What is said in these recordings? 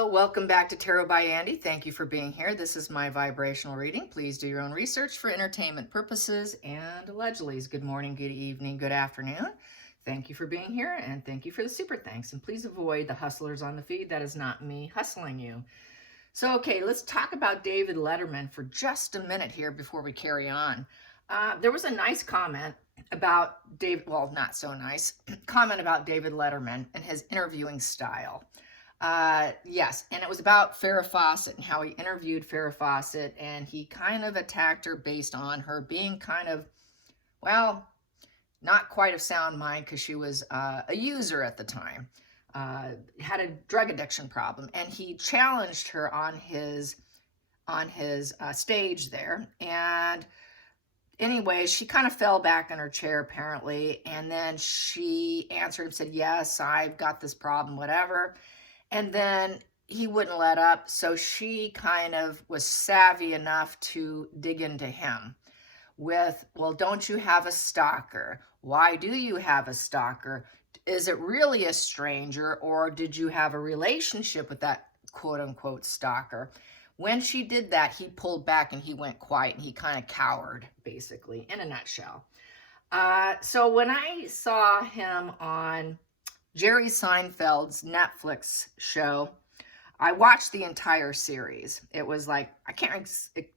Hello, welcome back to Tarot by Andy. Thank you for being here. This is my vibrational reading. Please do your own research for entertainment purposes and allegedly. Good morning, good evening, good afternoon. Thank you for being here and thank you for the super thanks. And please avoid the hustlers on the feed. That is not me hustling you. So, okay, let's talk about David Letterman for just a minute here before we carry on. There was a nice comment about David, well, not so nice, comment about David Letterman and his interviewing style. Yes, and it was about Farrah Fawcett and how he interviewed Farrah Fawcett, and he kind of attacked her based on her being kind of, well, not quite of sound mind because she was a user at the time, had a drug addiction problem, and he challenged her on his stage there, and anyway, she kind of fell back in her chair apparently, and then she answered and said, yes, I've got this problem, whatever. And then he wouldn't let up, so she kind of was savvy enough to dig into him with, well, don't you have a stalker? Why do you have a stalker? Is it really a stranger, or did you have a relationship with that quote-unquote stalker? When she did that, he pulled back and he went quiet and he kind of cowered, basically, in a nutshell. So when I saw him on Jerry Seinfeld's Netflix show, I watched the entire series. It was like, I can't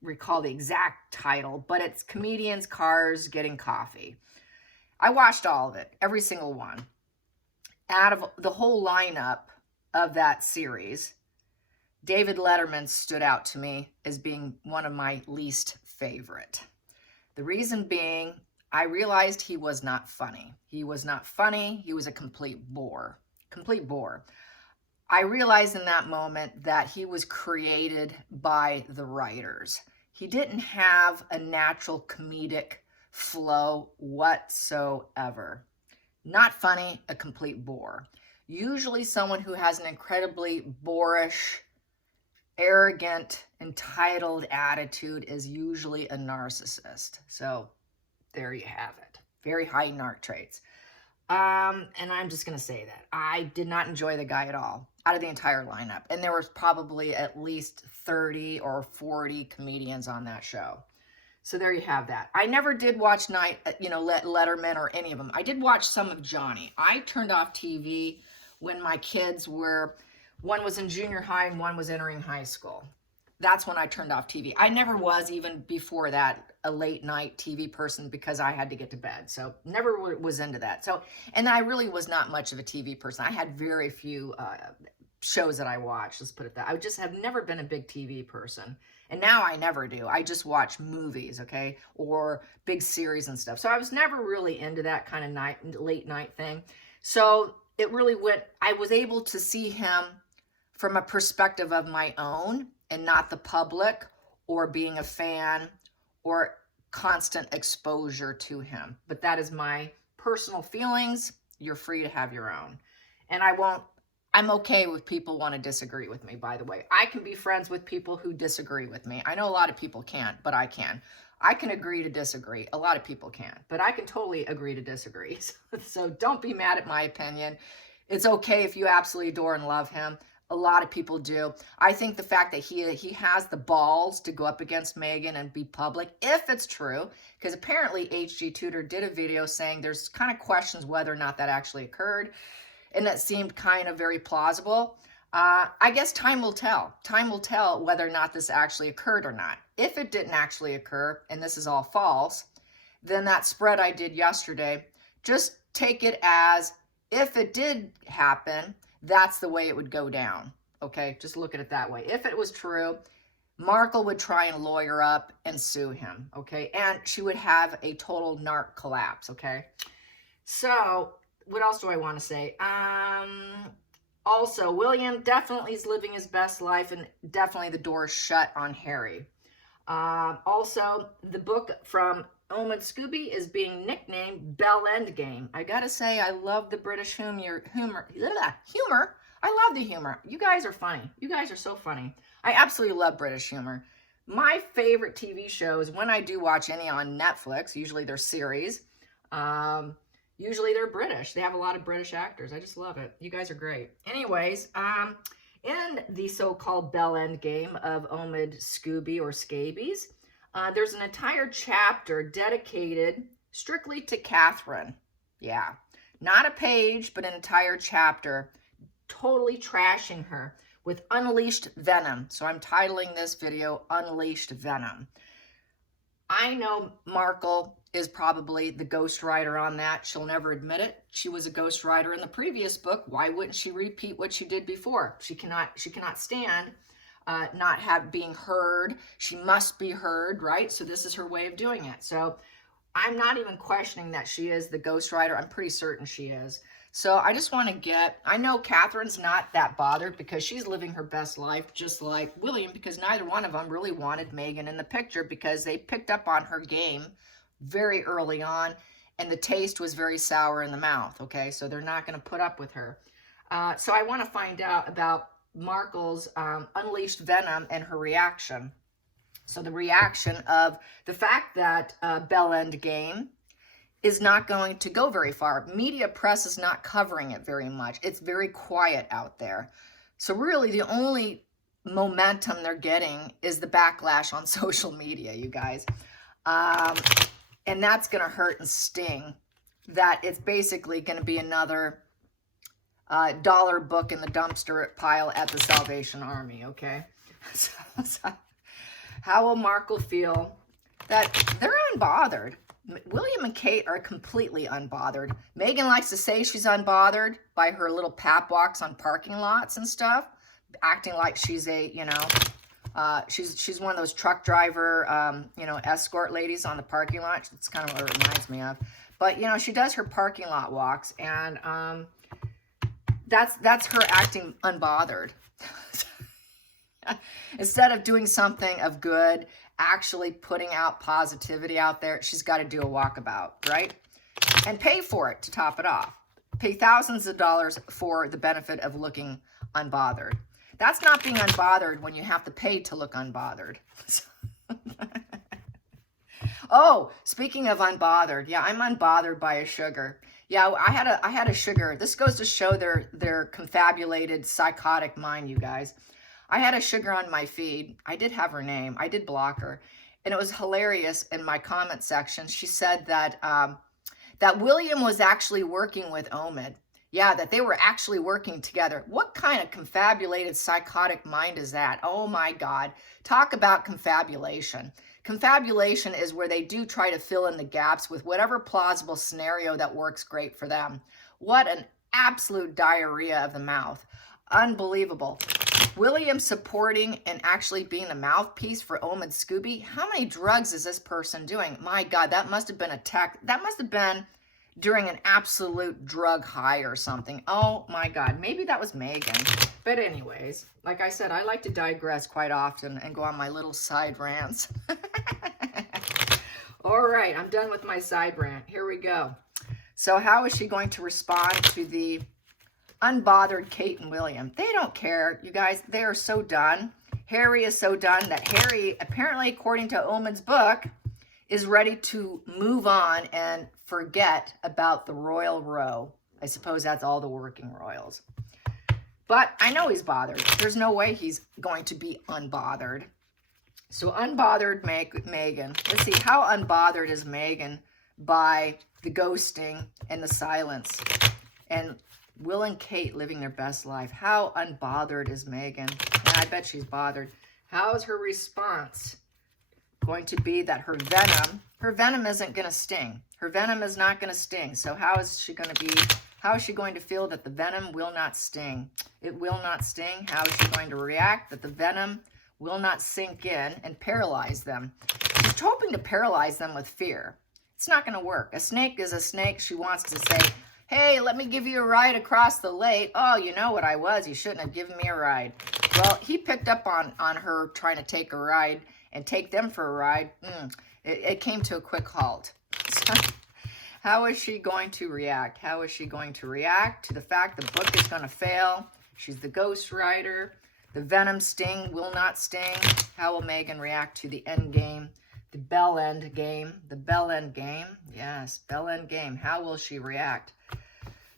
recall the exact title, but it's Comedians, Cars, Getting Coffee. I watched all of it, every single one. Out of the whole lineup of that series, David Letterman stood out to me as being one of my least favorite. The reason being, I realized he was not funny. He was not funny. He was a complete bore. Complete bore. I realized in that moment that he was created by the writers. He didn't have a natural comedic flow whatsoever. Not funny, a complete bore. Usually someone who has an incredibly boorish, arrogant, entitled attitude is usually a narcissist. So there you have it. Very high narc traits. And I'm just going to say that. I did not enjoy the guy at all, out of the entire lineup. And there was probably at least 30 or 40 comedians on that show. So there you have that. I never did watch Letterman or any of them. I did watch some of Johnny. I turned off TV when my kids were, one was in junior high and one was entering high school. That's when I turned off TV. I never was, even before that, a late night TV person because I had to get to bed. So never was into that. So, and I really was not much of a TV person. I had very few shows that I watched. Let's put it that. I just have never been a big TV person. And now I never do. I just watch movies, okay? Or big series and stuff. So I was never really into that kind of late night thing. So it really went, I was able to see him from a perspective of my own and not the public or being a fan or constant exposure to him. But that is my personal feelings. You're free to have your own. And I'm okay with people want to disagree with me, by the way. I can be friends with people who disagree with me. I know a lot of people can't, but I can. I can agree to disagree. A lot of people can't, but I can totally agree to disagree. So don't be mad at my opinion. It's okay if you absolutely adore and love him. A lot of people do. I think the fact that he has the balls to go up against Meghan and be public, if it's true, because apparently HG Tudor did a video saying there's kind of questions whether or not that actually occurred, and that seemed kind of very plausible. I guess time will tell. Time will tell whether or not this actually occurred or not. If it didn't actually occur, and this is all false, then that spread I did yesterday, just take it as if it did happen, that's the way it would go down, okay? Just look at it that way. If it was true, Markle would try and lawyer up and sue him, okay? And she would have a total narc collapse, okay? So what else do I want to say? Also, William definitely is living his best life and definitely the door is shut on Harry. Also, the book from Omid Scooby is being nicknamed Bell Endgame. I gotta say, I love the British humor. I love the humor. You guys are funny. You guys are so funny. I absolutely love British humor. My favorite TV shows, when I do watch any on Netflix, usually they're series, usually they're British. They have a lot of British actors. I just love it. You guys are great. Anyways, In the so-called bell end game of Omid Scooby or Scabies, there's an entire chapter dedicated strictly to Catherine. Yeah, not a page, but an entire chapter totally trashing her with unleashed venom. So I'm titling this video Unleashed Venom. I know Markle is probably the ghostwriter on that. She'll never admit it. She was a ghostwriter in the previous book. Why wouldn't she repeat what she did before? She cannot stand not being heard. She must be heard, right? So this is her way of doing it. So I'm not even questioning that she is the ghostwriter. I'm pretty certain she is. So I just want to I know Catherine's not that bothered because she's living her best life just like William, because neither one of them really wanted Megan in the picture because they picked up on her game very early on and the taste was very sour in the mouth, okay? So they're not going to put up with her. So I want to find out about Markle's unleashed venom and her reaction. So the reaction of the fact that Bell End Game is not going to go very far. Media press is not covering it very much. It's very quiet out there. So really the only momentum they're getting is the backlash on social media, you guys. And that's going to hurt and sting. That it's basically going to be another dollar book in the dumpster pile at the Salvation Army, okay? So how will Markle feel that they're unbothered? William and Kate are completely unbothered. Megan likes to say she's unbothered by her little pap walks on parking lots and stuff, acting like she's a, you know, she's one of those truck driver, you know, escort ladies on the parking lot. It's kind of what it reminds me of. But, you know, she does her parking lot walks, and that's her acting unbothered. Instead of doing something of good, actually putting out positivity out there, she's got to do a walkabout, right? And pay for it to top it off. Pay thousands of dollars for the benefit of looking unbothered. That's not being unbothered when you have to pay to look unbothered. Oh, speaking of unbothered, yeah, I'm unbothered by a sugar. Yeah, I had a sugar. This goes to show their confabulated psychotic mind, you guys. I had a sugar on my feed. I did have her name. I did block her. And it was hilarious in my comment section. She said that that William was actually working with Omid. Yeah, that they were actually working together. What kind of confabulated psychotic mind is that? Oh my God. Talk about confabulation. Confabulation is where they do try to fill in the gaps with whatever plausible scenario that works great for them. What an absolute diarrhea of the mouth. Unbelievable. William supporting and actually being the mouthpiece for Omid Scooby. How many drugs is this person doing? My God, that must have been a tech. That must have been during an absolute drug high or something. Oh my God, maybe that was Megan. But anyways, like I said, I like to digress quite often and go on my little side rants. All right, I'm done with my side rant. Here we go. So how is she going to respond to the unbothered Kate and William? They don't care, you guys. They are so done. Harry is so done that Harry, apparently according to Omid's book, is ready to move on and forget about the Royal Row. I suppose that's all the working royals. But I know he's bothered. There's no way he's going to be unbothered. So unbothered Megan. Let's see, how unbothered is Megan by the ghosting and the silence? And Will and Kate living their best life. How unbothered is Megan? And I bet she's bothered. How is her response going to be that her venom isn't going to sting? Her venom is not going to sting. So how is she going to feel that the venom will not sting? It will not sting. How is she going to react that the venom will not sink in and paralyze them? She's hoping to paralyze them with fear. It's not going to work. A snake is a snake. She wants to say, hey, let me give you a ride across the lake. Oh, you know what I was. You shouldn't have given me a ride. Well, he picked up on her trying to take a ride and take them for a ride. It came to a quick halt. So, how is she going to react? How is she going to react to the fact the book is going to fail? She's the ghost writer. The venom sting will not sting. How will Megan react to the end game? The bell end game. The bell end game. Yes, bell end game. How will she react?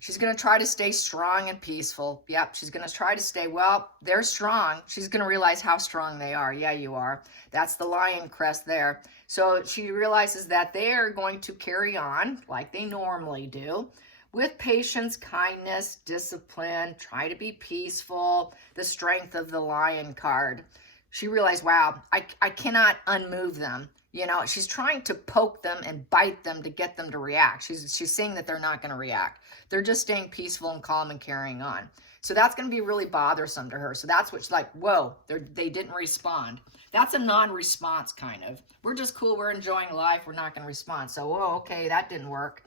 She's going to try to stay strong and peaceful. Yep, she's going to try to stay, well, they're strong. She's going to realize how strong they are. Yeah, you are. That's the lion crest there. So she realizes that they are going to carry on like they normally do with patience, kindness, discipline, try to be peaceful, the strength of the lion card. She realized, wow, I cannot unmove them. You know, she's trying to poke them and bite them to get them to react. She's seeing that they're not going to react. They're just staying peaceful and calm and carrying on. So that's going to be really bothersome to her. So that's what's like, whoa, they didn't respond. That's a non-response kind of. We're just cool. We're enjoying life. We're not going to respond. So, whoa, okay, that didn't work.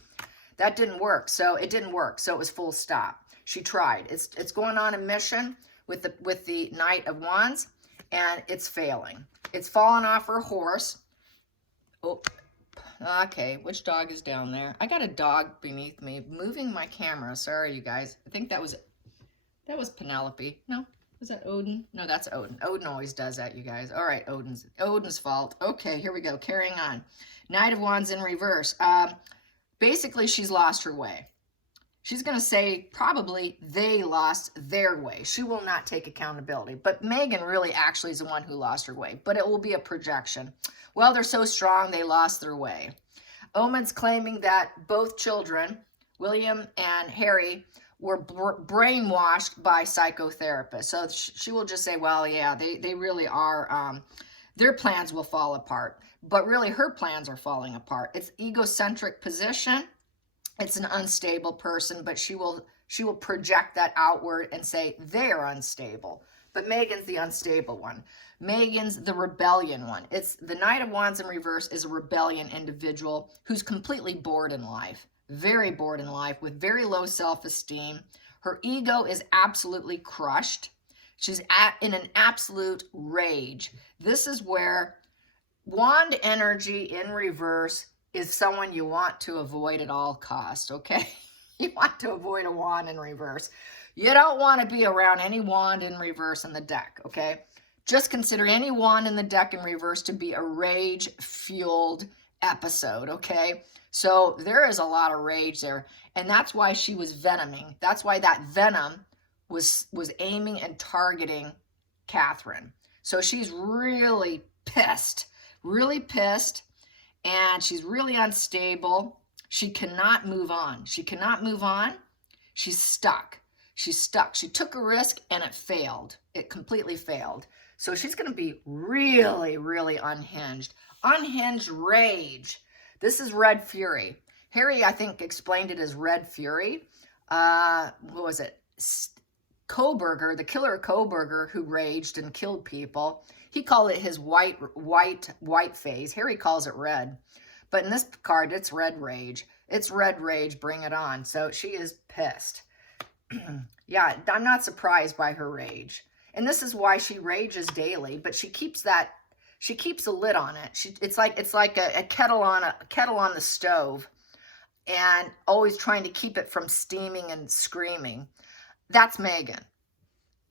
That didn't work. So it didn't work. So it was full stop. She tried. It's going on a mission with the Knight of Wands, and it's failing. It's fallen off her horse. Oh, okay. Which dog is down there? I got a dog beneath me moving my camera. Sorry, you guys. I think that was Penelope. No, was that Odin? No, that's Odin. Odin always does that, you guys. All right, Odin's fault. Okay, here we go. Carrying on. Knight of Wands in reverse. Basically, she's lost her way. She's going to say probably they lost their way. She will not take accountability. But Megan really actually is the one who lost her way. But it will be a projection. Well, they're so strong, they lost their way. Omen's claiming that both children, William and Harry, were brainwashed by psychotherapists. So she will just say, well, yeah, they really are, their plans will fall apart. But really, her plans are falling apart. It's egocentric position. It's an unstable person, but she will project that outward and say they're unstable. But Megan's the unstable one. Megan's the rebellion one. It's the Knight of Wands in reverse is a rebellion individual who's completely bored in life, very bored in life with very low self-esteem. Her ego is absolutely crushed. She's in an absolute rage. This is where Wand energy in reverse is someone you want to avoid at all costs, okay? You want to avoid a wand in reverse. You don't want to be around any wand in reverse in the deck, okay? Just consider any wand in the deck in reverse to be a rage-fueled episode, okay? So there is a lot of rage there, and that's why she was venoming. That's why that venom was aiming and targeting Catherine. So she's really pissed, and she's really unstable. She cannot move on. She cannot move on. She's stuck. She's stuck. She took a risk and it failed. It completely failed. So she's going to be really, really unhinged. Unhinged rage. This is Red Fury. Harry, I think, explained it as Red Fury. What was it? Koberger, the killer Koberger who raged and killed people. He called it his white phase. Harry calls it red. But in this card, it's red rage. It's red rage, bring it on. So she is pissed. Yeah, I'm not surprised by her rage. And this is why she rages daily, but she keeps a lid on it. It's like a kettle on the stove, and always trying to keep it from steaming and screaming. That's Megan.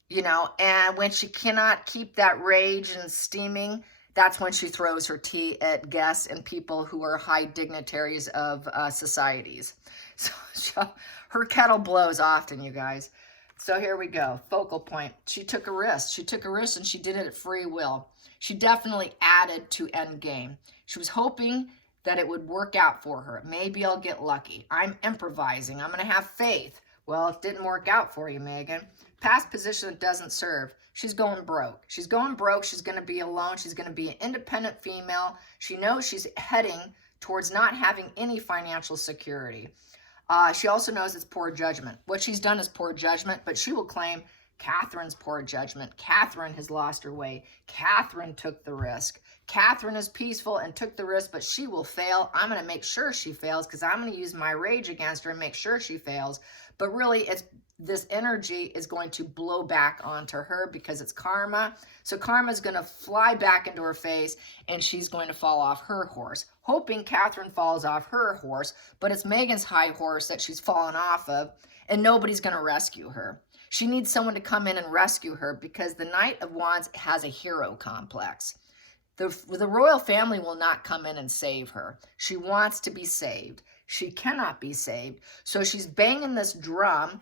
You know, and when she cannot keep that rage and steaming, that's when she throws her tea at guests and people who are high dignitaries of societies. So her kettle blows often, you guys. So here we go. Focal point. She took a risk. She took a risk and she did it at free will. She definitely added to endgame. She was hoping that it would work out for her. Maybe I'll get lucky. I'm improvising. I'm going to have faith. Well, it didn't work out for you, Megan. Past position that doesn't serve. She's going broke. She's going broke. She's going to be alone. She's going to be an independent female. She knows she's heading towards not having any financial security. She also knows it's poor judgment. What she's done is poor judgment, but she will claim Catherine's poor judgment. Catherine has lost her way. Catherine took the risk. Catherine is peaceful and took the risk, but she will fail. I'm going to make sure she fails because I'm going to use my rage against her and make sure she fails. But really, this energy is going to blow back onto her because it's karma. So karma is going to fly back into her face and she's going to fall off her horse, hoping Catherine falls off her horse, but it's Megan's high horse that she's fallen off of and nobody's going to rescue her. She needs someone to come in and rescue her because the Knight of Wands has a hero complex. The royal family will not come in and save her. She wants to be saved. She cannot be saved. So she's banging this drum,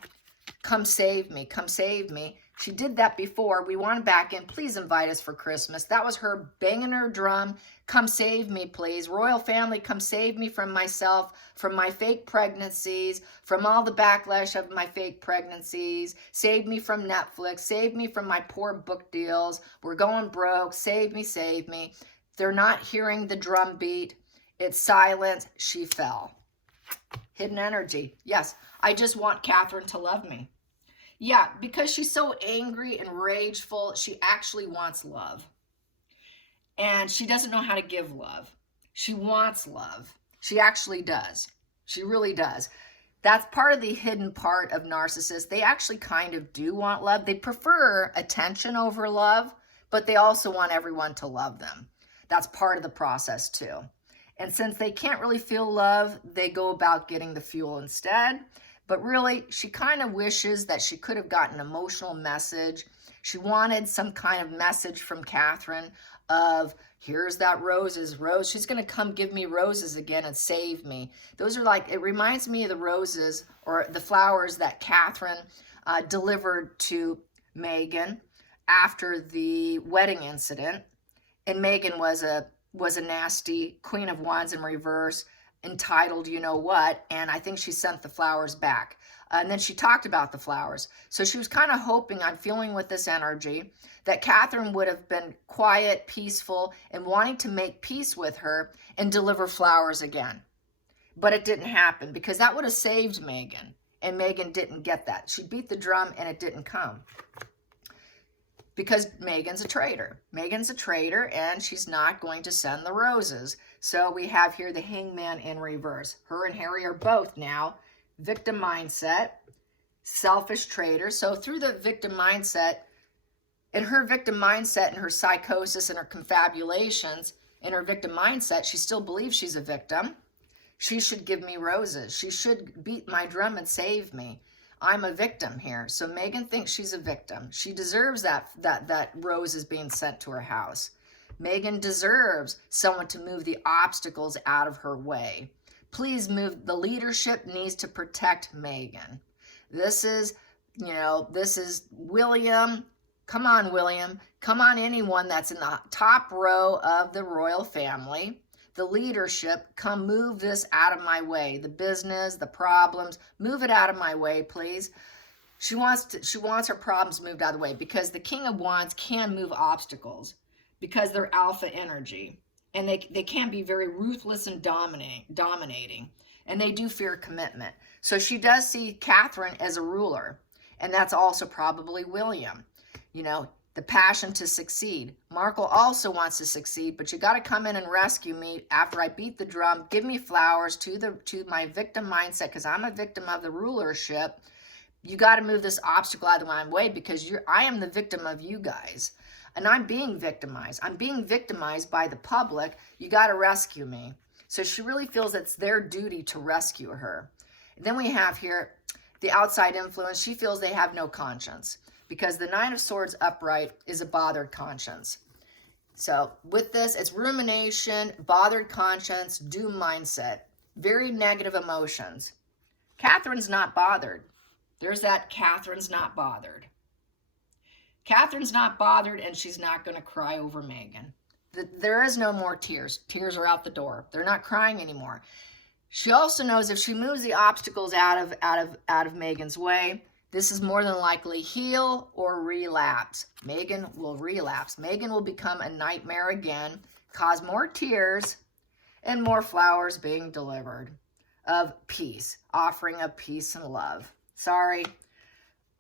come save me, come save me. She did that before. We want back in. Please invite us for Christmas. That was her banging her drum. Come save me, please. Royal family, come save me from myself, from my fake pregnancies, from all the backlash of my fake pregnancies. Save me from Netflix. Save me from my poor book deals. We're going broke. Save me, save me. They're not hearing the drum beat. It's silent. She fell. Hidden energy. Yes, I just want Catherine to love me. Yeah, because she's so angry and rageful, she actually wants love. And she doesn't know how to give love. She wants love. She actually does. She really does. That's part of the hidden part of narcissists. They actually kind of do want love. They prefer attention over love, but they also want everyone to love them. That's part of the process too. And since they can't really feel love, they go about getting the fuel instead. But really, she kind of wishes that she could have gotten an emotional message. She wanted some kind of message from Catherine of, here's that roses, Rose. She's going to come give me roses again and save me. Those are like, it reminds me of the roses or the flowers that Catherine delivered to Megan after the wedding incident. And Megan was a nasty Queen of Wands in reverse, entitled you know what, and I think she sent the flowers back. And then she talked about the flowers. So she was kind of hoping, I'm feeling with this energy, that Catherine would have been quiet, peaceful, and wanting to make peace with her and deliver flowers again. But it didn't happen because that would have saved Megan. And Megan didn't get that. She beat the drum and it didn't come. Because Megan's a traitor. Megan's a traitor and she's not going to send the roses. So we have here the Hangman in reverse. Her and Harry are both now victim mindset, selfish traitor. So through the victim mindset, in her victim mindset and her psychosis and her confabulations, in her victim mindset, she still believes she's a victim. She should give me roses. She should beat my drum and save me. I'm a victim here. So Megan thinks she's a victim. She deserves that rose is being sent to her house. Megan deserves someone to move the obstacles out of her way. Please move. The leadership needs to protect Megan. This is William. Come on, William. Come on, anyone that's in the top row of the royal family. The leadership, come move this out of my way. The business, the problems, move it out of my way, please. She wants her problems moved out of the way because the King of Wands can move obstacles because they're alpha energy. And they can be very ruthless and dominating. And they do fear commitment. So she does see Catherine as a ruler. And that's also probably William. You know, the passion to succeed. Markle also wants to succeed, but you got to come in and rescue me after I beat the drum. Give me flowers to my victim mindset because I'm a victim of the rulership. You got to move this obstacle out of my way because I am the victim of you guys. And I'm being victimized. I'm being victimized by the public. You got to rescue me. So she really feels it's their duty to rescue her. And then we have here the outside influence. She feels they have no conscience because the Nine of Swords upright is a bothered conscience. So with this, it's rumination, bothered conscience, doom mindset, very negative emotions. Catherine's not bothered. There's that Catherine's not bothered. Catherine's not bothered and she's not going to cry over Megan. There is no more tears. Tears are out the door. They're not crying anymore. She also knows if she moves the obstacles out of Megan's way, this is more than likely heal or relapse. Megan will relapse. Megan will become a nightmare again, cause more tears and more flowers being delivered of peace, offering of peace and love. Sorry,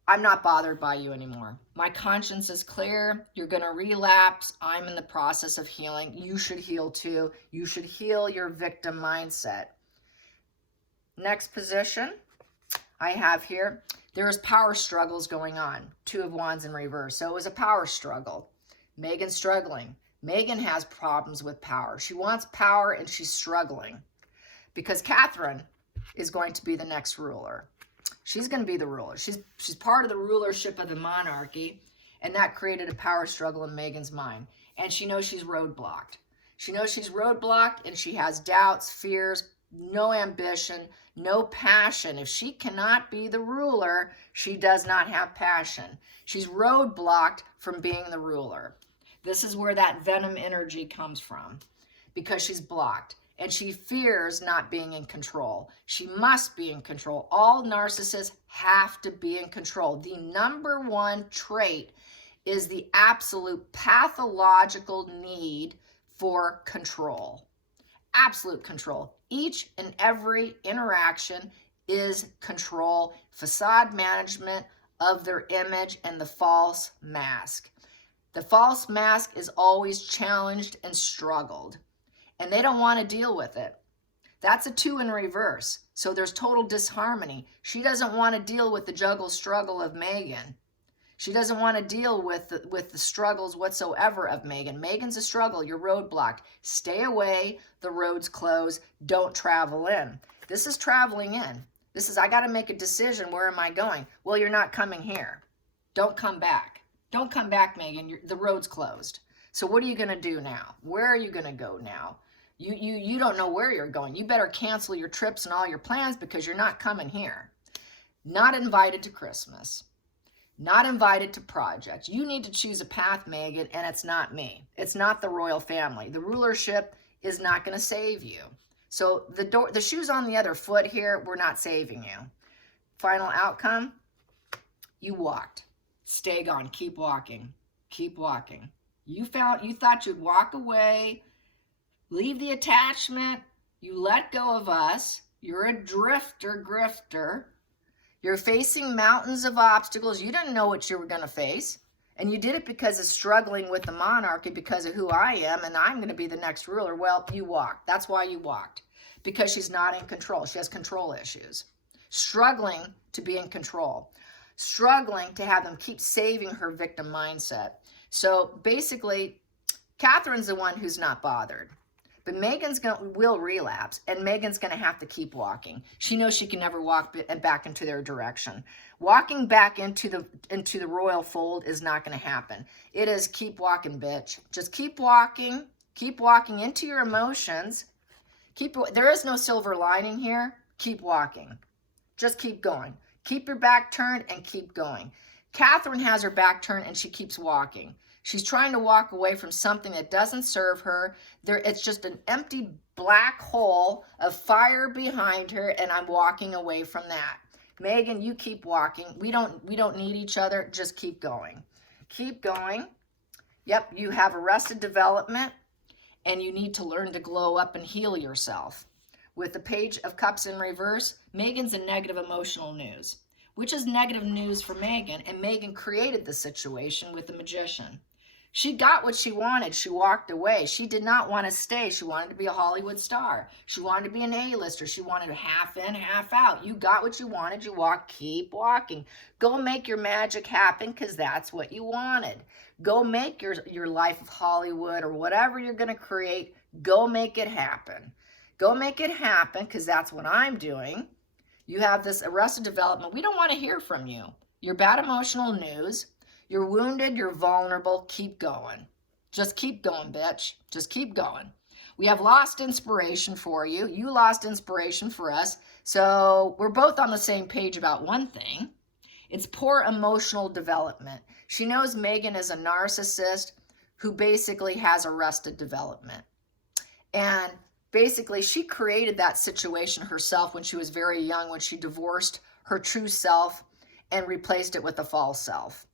I'm not bothered by you anymore. My conscience is clear. You're going to relapse. I'm in the process of healing. You should heal too. You should heal your victim mindset. Next position I have here. There's power struggles going on. Two of Wands in reverse. So it was a power struggle. Megan's struggling. Megan has problems with power. She wants power and she's struggling because Catherine is going to be the next ruler. She's going to be the ruler. She's part of the rulership of the monarchy, and that created a power struggle in Megan's mind. And she knows she's roadblocked. She knows she's roadblocked, and she has doubts, fears, no ambition, no passion. If she cannot be the ruler, she does not have passion. She's roadblocked from being the ruler. This is where that venom energy comes from, because she's blocked. And she fears not being in control. She must be in control. All narcissists have to be in control. The number one trait is the absolute pathological need for control. Absolute control. Each and every interaction is control, facade management of their image, and the false mask. The false mask is always challenged and struggled, and they don't want to deal with it. That's a 2 in reverse. So there's total disharmony. She doesn't want to deal with the juggle struggle of Megan. She doesn't want to deal with the struggles whatsoever of Megan. Megan's a struggle. You're roadblocked. Stay away. The road's closed. Don't travel in. This is traveling in. This is, I got to make a decision. Where am I going? Well, you're not coming here. Don't come back. Don't come back, Megan. The road's closed. So what are you going to do now? Where are you going to go now? You don't know where you're going. You better cancel your trips and all your plans, because you're not coming here. Not invited to Christmas. Not invited to projects. You need to choose a path, Megan, and it's not me. It's not the royal family. The rulership is not going to save you. So the shoe's on the other foot here. We're not saving you. Final outcome, you walked. Stay gone. Keep walking. Keep walking. You thought you'd walk away, leave the attachment. You let go of us. You're a grifter. You're facing mountains of obstacles. You didn't know what you were going to face. And you did it because of struggling with the monarchy, because of who I am, and I'm going to be the next ruler. Well, you walked. That's why you walked. Because she's not in control. She has control issues. Struggling to be in control. Struggling to have them keep saving her victim mindset. So basically, Catherine's the one who's not bothered. But Megan's will relapse, and Megan's going to have to keep walking. She knows she can never walk back into their direction. Walking back into the royal fold is not going to happen. It is keep walking, bitch. Just keep walking. Keep walking into your emotions. There is no silver lining here. Keep walking. Just keep going. Keep your back turned and keep going. Catherine has her back turned and she keeps walking. She's trying to walk away from something that doesn't serve her. It's just an empty black hole of fire behind her, and I'm walking away from that. Megan, you keep walking. We don't need each other. Just keep going. Keep going. Yep, you have arrested development, and you need to learn to glow up and heal yourself. With the Page of Cups in reverse, Megan's in negative emotional news, which is negative news for Megan, and Megan created the situation with the Magician. She got what she wanted. She walked away. She did not want to stay. She wanted to be a Hollywood star. She wanted to be an A-lister. She wanted half in, half out. You got what you wanted. You walk. Keep walking. Go make your magic happen, because that's what you wanted. Go make your life of Hollywood or whatever you're going to create. Go make it happen. Go make it happen, because that's what I'm doing. You have this arrested development. We don't want to hear from you. You're bad emotional news. You're wounded, you're vulnerable, keep going. Just keep going, bitch. Just keep going. We have lost inspiration for you. You lost inspiration for us. So we're both on the same page about one thing. It's poor emotional development. She knows Megan is a narcissist who basically has arrested development. And basically she created that situation herself when she was very young, when she divorced her true self and replaced it with a false self,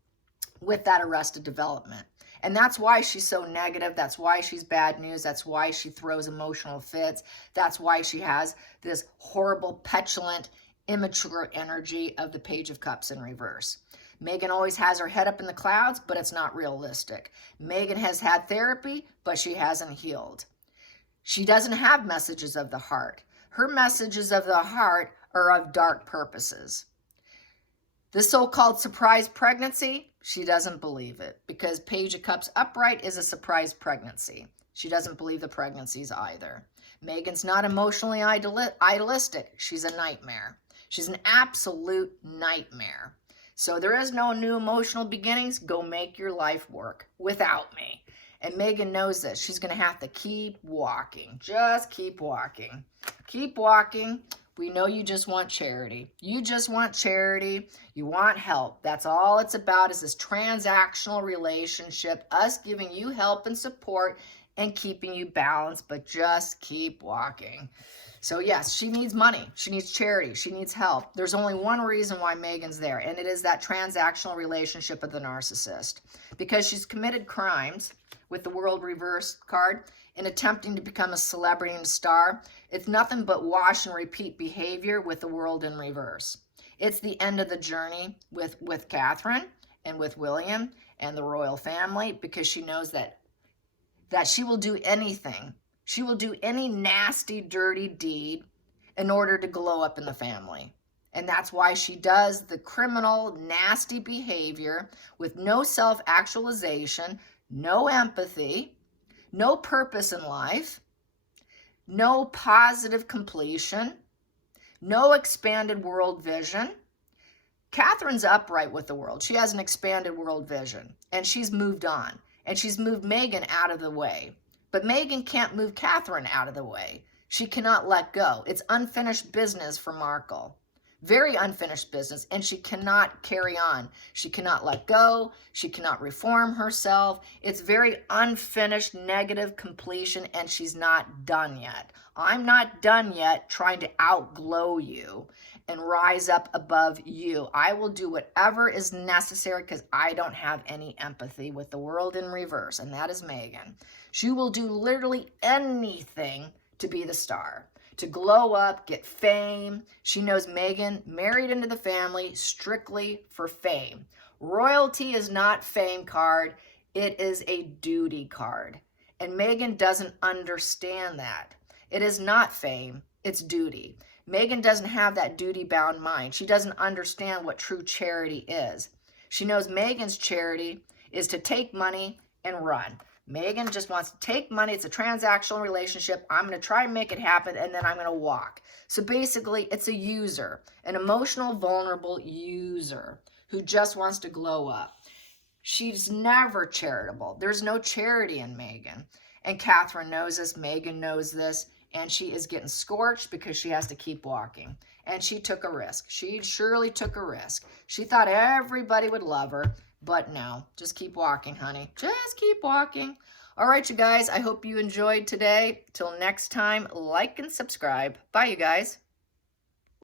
with that arrested development. And that's why she's so negative. That's why she's bad news. That's why she throws emotional fits. That's why she has this horrible, petulant, immature energy of the Page of Cups in reverse. Megan always has her head up in the clouds, but it's not realistic. Megan has had therapy, but she hasn't healed. She doesn't have messages of the heart. Her messages of the heart are of dark purposes. The so-called surprise pregnancy, she doesn't believe it, because Page of Cups upright is a surprise pregnancy. She doesn't believe the pregnancies either. Megan's not emotionally idealistic. She's a nightmare. She's an absolute nightmare. So there is no new emotional beginnings. Go make your life work without me. And Megan knows this. She's going to have to keep walking. Just keep walking. Keep walking. We know you just want charity. You just want charity. You want help. That's all it's about, is this transactional relationship, us giving you help and support and keeping you balanced, but just keep walking. So yes, she needs money. She needs charity. She needs help. There's only one reason why Megan's there, and it is that transactional relationship with the narcissist. Because she's committed crimes with the world reversed card in attempting to become a celebrity and star. It's nothing but wash and repeat behavior with the world in reverse. It's the end of the journey with Catherine and with William and the royal family, because she knows that she will do anything. She will do any nasty, dirty deed in order to glow up in the family. And that's why she does the criminal, nasty behavior with no self-actualization, no empathy, no purpose in life, no positive completion, no expanded world vision. Catherine's upright with the world. She has an expanded world vision, and she's moved on, and she's moved Megan out of the way. But Megan can't move Catherine out of the way. She cannot let go. It's unfinished business for Markle. Very unfinished business, and she cannot carry on. She cannot let go. She cannot reform herself. It's very unfinished, negative completion, and she's not done yet. I'm not done yet trying to outglow you and rise up above you. I will do whatever is necessary because I don't have any empathy with the world in reverse, and that is Megan. She will do literally anything to be the star, to glow up, get fame. She knows Megan married into the family strictly for fame. Royalty is not fame card. It is a duty card. And Megan doesn't understand that. It is not fame. It's duty. Megan doesn't have that duty-bound mind. She doesn't understand what true charity is. She knows Megan's charity is to take money and run. Megan just wants to take money. It's a transactional relationship. I'm going to try and make it happen, and then I'm going to walk. So basically, it's a user, an emotional, vulnerable user who just wants to glow up. She's never charitable. There's no charity in Megan. And Catherine knows this. Megan knows this. And she is getting scorched because she has to keep walking. And she took a risk. She surely took a risk. She thought everybody would love her. But no, just keep walking, honey. Just keep walking. All right, you guys, I hope you enjoyed today. Till next time, like and subscribe. Bye, you guys.